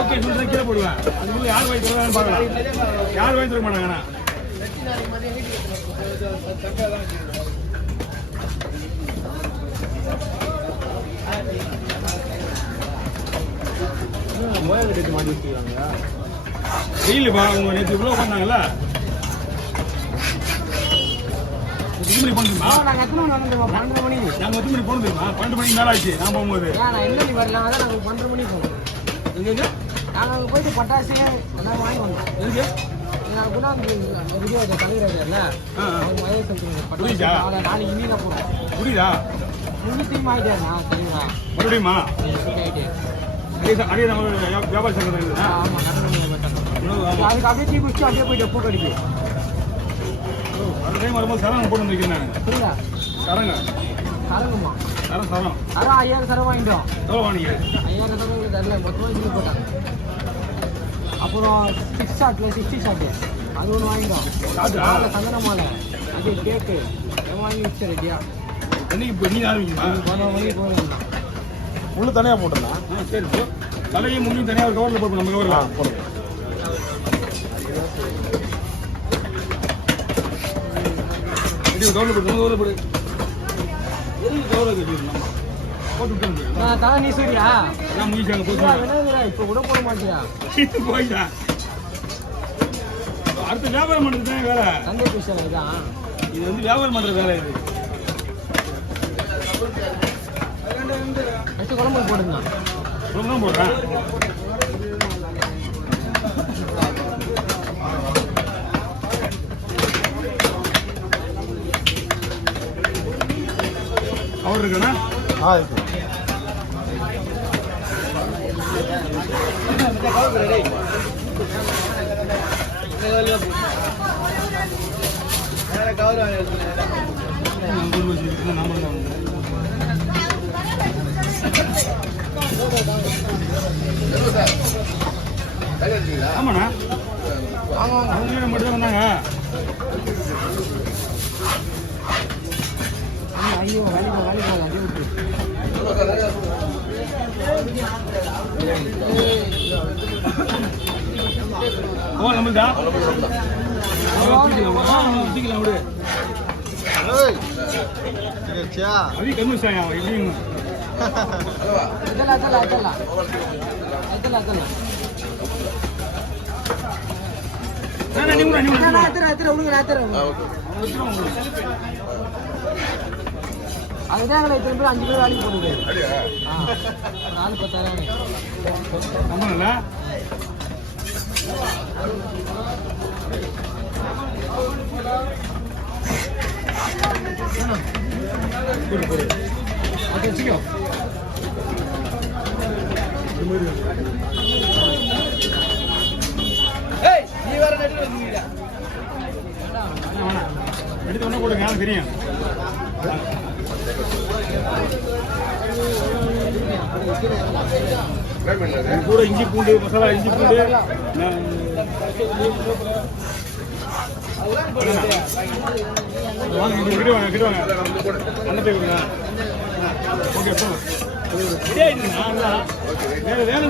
Okay சொல்ற கீழே போடுவேன். அதுக்குள்ள யார் வாங்கி தருவாங்கன்னு பார்க்கலாம். யார் வாங்கி தர மாட்டாங்கண்ணா. மோயால் கட்டி மாட்டி வச்சுக்கிறாங்க. வெயிலுப்பா அவங்க நேற்று இவ்வளோ பண்ணாங்கல்ல. எத்தனை மணி போனதுமா? நாங்கள் எத்தனை மணி வந்துருமா? 12 மணி. நாங்கள் எத்தனை மணி போனதுமா? 12 மணிக்கு மேலே ஆச்சு நான் போகும்போது. நான் என்ன மணி வரலாம் அதான் நாங்கள் 12 மணிக்கு போனோம். எங்கே நாங்கள் போயிட்டு பட்டாசு எல்லாம் வாங்கி வந்தோம். எங்கே நான் கூட அந்த வீடியோ தலைவராஜர்ல அவங்க மழை சொல்லுங்க பட்டாசு நாளைக்கு இன்னி தான் போகிறோம். புரியுதா? முன்னிட்டையும் ஆகிட்டாரு நான் சரிங்களா மறுபடியுமா அப்படியே நம்ம வியாபாரம் செய்யறது. ஆமாம் அதுக்கு அப்படியே டீ குடிச்சு அப்படியே போயிட்டு பூ கடிக்கு டைம் வரும்போது சரங்க போட்டு வந்துருக்கேன். புரியல சரங்க சரங்குமா சரம் சரம் சரம் 5000 சரம் வாங்கிட்டோம். எவ்வளோ வாங்கிங்க? 5000 சரம் தரல மொத்தமாக இது போட்டாங்க. அப்புறம் 6 ஷாட்டில் 60 ஷாட்டு அது ஒன்று வாங்கிட்டோம். சந்தன மாலை அது கேக்கு வாங்கி வச்சு ரெடியா என்னைக்கு இப்போ நீ ஆரம்பிக்குமா? 11 மணிக்கு போகலாம். முள்ளு தனியாக போட்டுடலாம். சரி தலையும் முள்ளையும் தனியாக ஒரு கவரில் போட்டு நம்ம கவரில் போடுவோம். கவரில் போட்டு கவரில் போடு எதுக்கு கவரில் கட்டிடணும் போட்டு விட்டு தான் நீ சரியா நான் முடிச்சாங்க போட்டு இப்போ கூட போட மாட்டியா போயிட்டா அடுத்த வியாபாரம் பண்ணுறது தான் வேலை. சந்தோஷ விஷயம் இதுதான். இது வந்து வியாபாரம் பண்ணுற வேலை. இது குழம்பு போடுங்க குழம்பு தான் போடுறேன். அவர் இருக்குண்ணா இருக்கு. ஆமாண்ணா அவங்க மட்டும் தான் வந்தாங்க. ஐயோ வேலைக்கு வேலைக்கு அதே விட்டு நம்மளுக்கா வச்சுக்கலாம் விடு அது கம்மிச்சாயா எப்படிங்க அதுதான் இத்தனை பேர் 5 பேர் வேலைக்கு போடுது. 4 10 ஆமாம்ல வச்சுக்கோ. நீ வேற எடுத்து ஒண்ணு போடுங்க தெரியும். கூட இஞ்சி பூண்டு மசாலா இஞ்சி பூண்டு கிடுவாங்க ஓகே ரெடி ஆயிடுங்க. வேற வேலை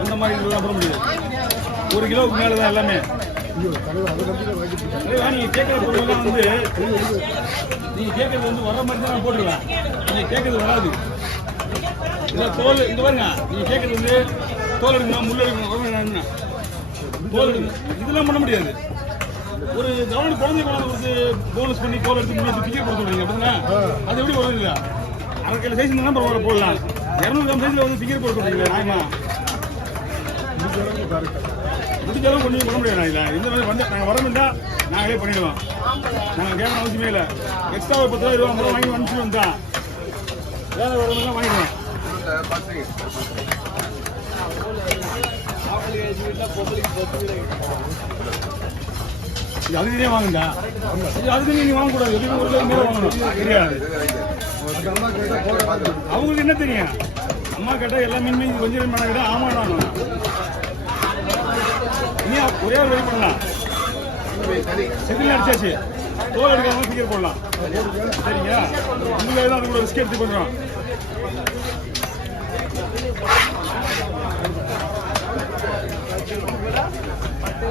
அந்த மாதிரி இதெல்லாம் போட முடியாது. 1 கிலோவுக்கு மேலே தான் எல்லாமே. நீங்கள் கேட்குற பொருள்லாம் வந்து நீங்கள் கேட்குறது வந்து வர மாதிரி தான் நான் போட்டுருவேன். நீங்கள் கேட்குறது வராது. இல்லை தோல் இந்த பாருங்க நீங்கள் கேட்குறது வந்து தோல் எடுக்கணும் முள் எடுக்கணும் தோல் எடுக்கணும் இதெல்லாம் பண்ண முடியாது. ஒரு கவர்மெண்ட் குழந்தை வந்து போனஸ் பண்ணி தோல் எடுத்து முன்னாடி டிக்கெட் கொடுத்து விடுவீங்க அப்படின்னா அது எப்படி வருது இல்லை 1/2 கிலோ சைஸ் இருந்தால் பரவாயில்ல போடலாம். 200 கிராம் சைஸில் வந்து டிக்கெட் போட்டு விடுவீங்க நியாயமா முடிஞ்சாலும் பண்ணி பண்ண முடியாது. நான் இல்லை இந்த மாதிரி வந்து நாங்கள் வரமுண்டா நாங்களே பண்ணிடுவோம். நாங்கள் கேட்கணும் அவசியமே இல்லை. எக்ஸ்ட்ரா ஒரு 10 ரூபா 20 ரூபா வாங்கி அனுப்பிச்சுடுவோம் தான் வேலை வரலாம் வாங்கிடுவேன். அதுக்குனே வாங்குங்க. அதுக்கு நீங்க வாங்கக்கூடாது. எதுவும் ஒரு மேலே வாங்கணும் தெரியாது. அவங்களுக்கு என்ன தெரியும்? அம்மா கேட்டால் எல்லா மீனுமே கொஞ்சம் பண்ணாங்க. ஆமாம் ஒரே ஒரு ரெடி பண்ணலாம். செதில் அடிச்சாச்சு. தோல் எடுக்காம ஃபிங்கர் போடலாம். சரிங்களா? உண்மையிலே தான் அது கூட ரிஸ்க் எடுத்து பண்ணுறோம்.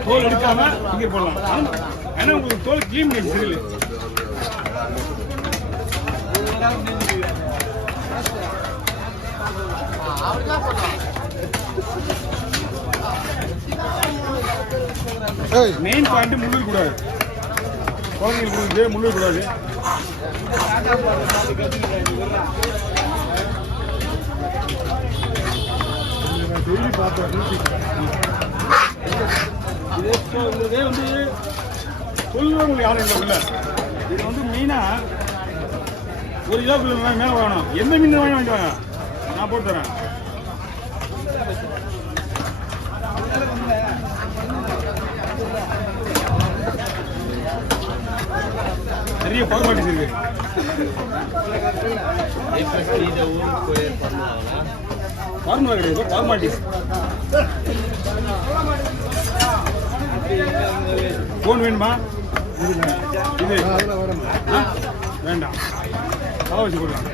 தோல் எடுக்காம ஃபிங்கர் போடலாம். ஏன்னா உங்களுக்கு தோல் க்ளீன் பண்ணி செதில். மெயின் பாயிண்ட் முள்ளூர் கூடாது. குழந்தைங்களுக்கு முள்ளூர் கூடாது. டெய்லி பார்த்தேன். இதே வந்து சொல்லுவாங்க யாரும் இல்லை. இது வந்து மெயினாக ஒரு கிலோக்குள்ள மேலே வாங்கணும். எந்த மீன் வாங்கிட்டு வாங்க, நான் போட்டு தரேன். நிறைய ஃபார்மாலிட்டிஸ் இருக்கு. ஃபார்முலா கிடையாது, ஃபார்மாலிட்டிஸ். ஃபோன் வேணுமா? இது வேண்டாம், தலை வச்சு கொடுக்கலாம்.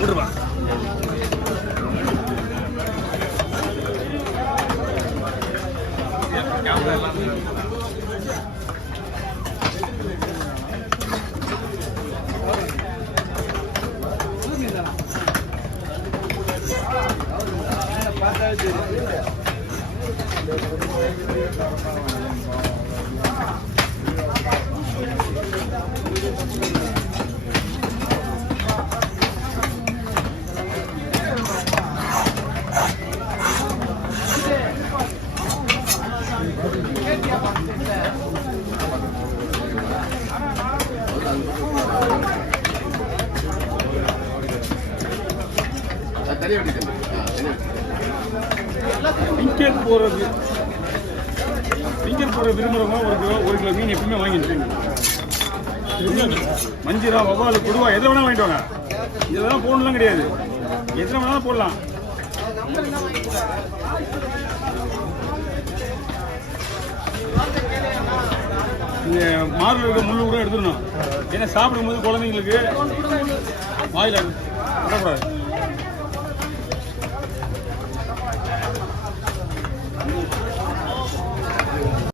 விடுவா ஃபிங்கர் போடுறது விரும்புகிறவங்க ஒரு கிலோ மீன் எப்பவுமே வாங்கிட்டு மஞ்சிரா வவ்வால் கொடுவா எதை வேணா வாங்கிட்டு வாங்க. இதெல்லாம் போடலாம் கிடையாது, எத்தனை வேணாலும் போடலாம். இந்த மார்பில் இருக்க முள்ளு கூட எடுத்துடணும். ஏன்னா சாப்பிடும்போது குழந்தைங்களுக்கு வாயில் வரக்கூடாது.